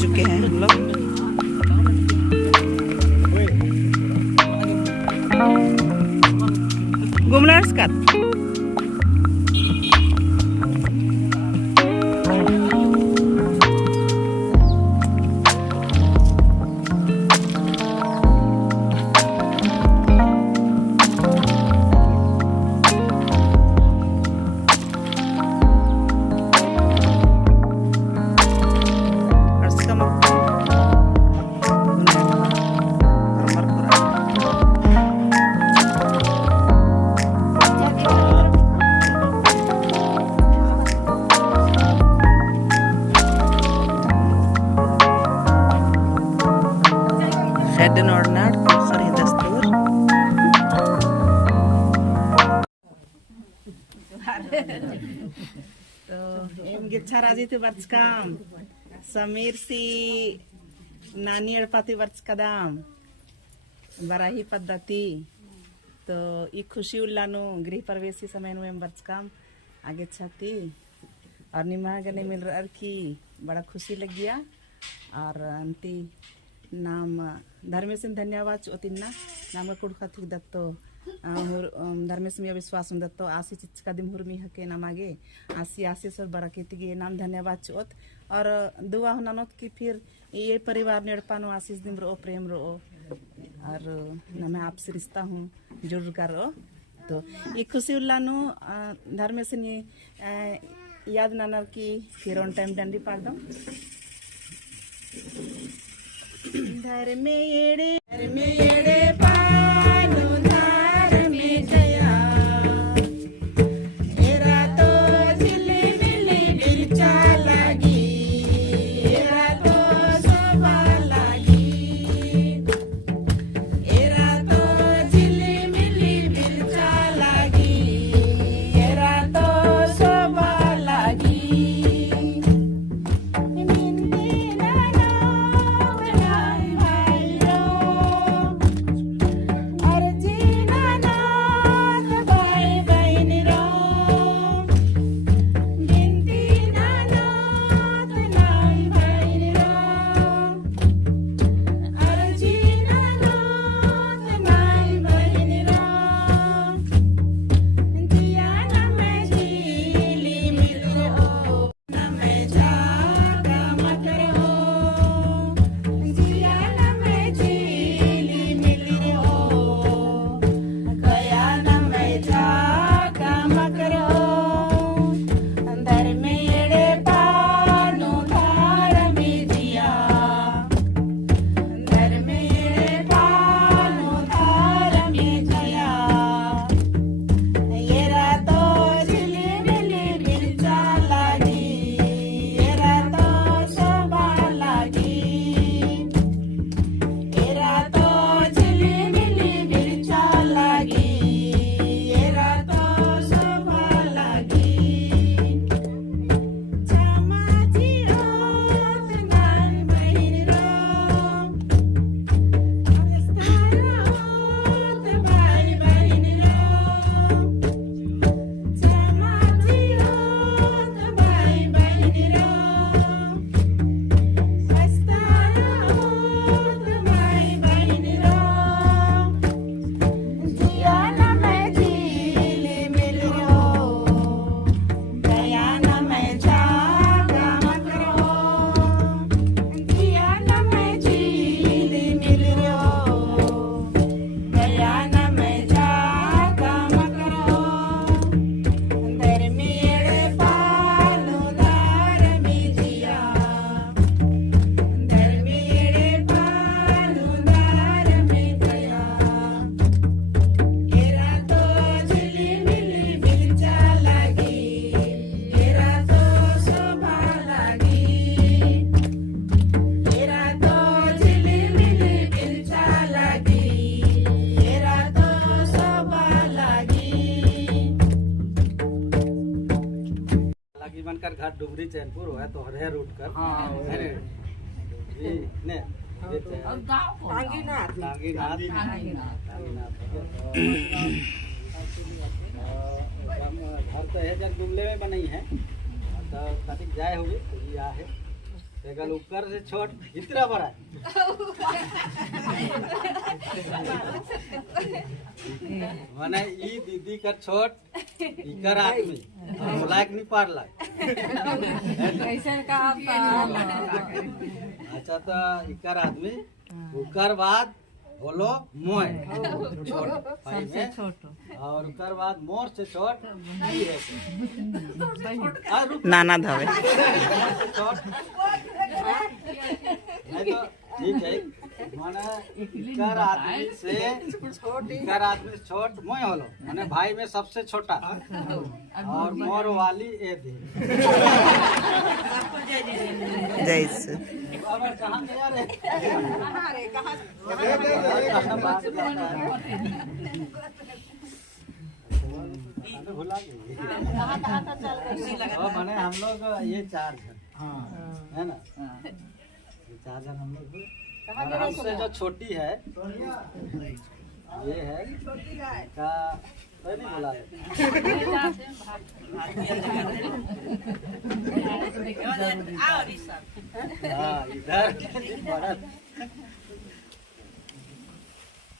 चुके हैं हम लोग। घूमना इसका Heden ordnar för hidastur. तो एम गिच्छा राजी थे वर्ष काम समीर सी नानी अड़पाती वर्ष कदम बराही पद्धति तो ये खुशी उल्लानु गृह प्रवेशी समय नु एम वर्ष काम आगे छाती और निमा गने मिल रहा की बड़ा खुशी लग गया और अंती नाम धर्मेश धन्यवाद ओतिन्ना नाम कुड़खाथुक दत्तो धर्मेश में विश्वास दत्तो आशी चिचका दिम हुरमी हके नामागे आशी आशीष और बरकत गे नाम धन्यवाद चोत और दुआ हुनानोत की फिर ये परिवार नेड़पानो आशीष दिम रो प्रेम रो और ना मैं आपसे रिश्ता हूँ जरूर करो तो ये खुशी उल्लानु धर्मेश ने याद नानर की फिर ऑन टाइम डंडी पाड़ दो धर में येड़े पानो धार में जया एरा तो झिली मिली बिरचा लगी एरा तो शोभा लगी एरा तो झिली मिली बिरचा लगी एरा तो शोभा लगी बनकर घाट डुमरी चैनपुर है तो हरे रूट कर ने टांगीनाथ घर तो है जग डुमले में बनाई है तो कतिक जाए होगी तो ये है देखल ऊपर से छोट इतना बड़ा है। माने ई दीदी का छोट इकर आदमी लायक नहीं पार लाग। अच्छा तो इकर आदमी उकर बाद बोलो मोय छोट भाई में और उकर बाद मोर से छोट ई है नाना धवे छोट नहीं तो ठीक है माने इकर आदमी से छोट मोय होलो माने भाई में सबसे छोटा और मोर वाली ए दी जैसे अब कहां गया रे भुला गई माने हम लोग ये 4 जन है ना ये 4 जन हम लोग और हमसे जो छोटी है ये है का नहीं बुला ले इधर बड़ा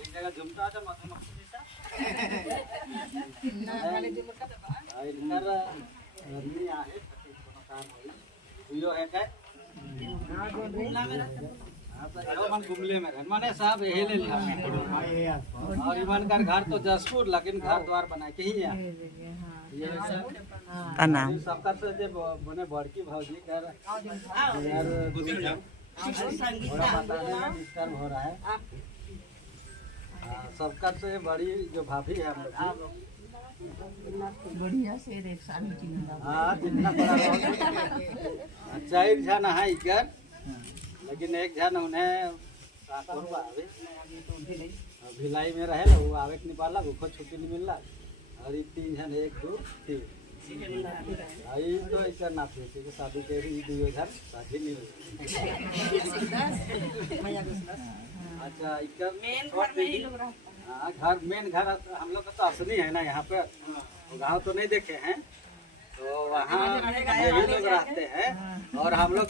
एक जगह झुमता था मधुमक्खी जैसा इधर रनी आहे मकान हुई है काय मन घुमले में रहन माने साहब यही ले लिया और ईमान का घर तो जसपुर लेकिन घर द्वार बना के ही है ये नाम सबका से जे बने बड़की भौजी कर यार थोड़ा बताने में डिस्टर्ब हो रहा है सबका से बड़ी जो भाभी है हम लोग बढ़िया से एक साल हाँ जितना बड़ा 4 जन है इधर लेकिन एक जन उन्हें भिलाई में रहे वो आवे के नहीं पाला उसको छुट्टी नहीं मिलला और 3 जन 1 2 3 आई तो इधर ना थे कि शादी के ही 2 जन शादी नहीं हुई अच्छा इधर मेन घर में ही लोग रहते हैं घर मेन घर हम लोग का तो असली है ना यहाँ पे गाँव तो नहीं देखे हैं तो वहाँ यही लोग रहते हैं और हम लोग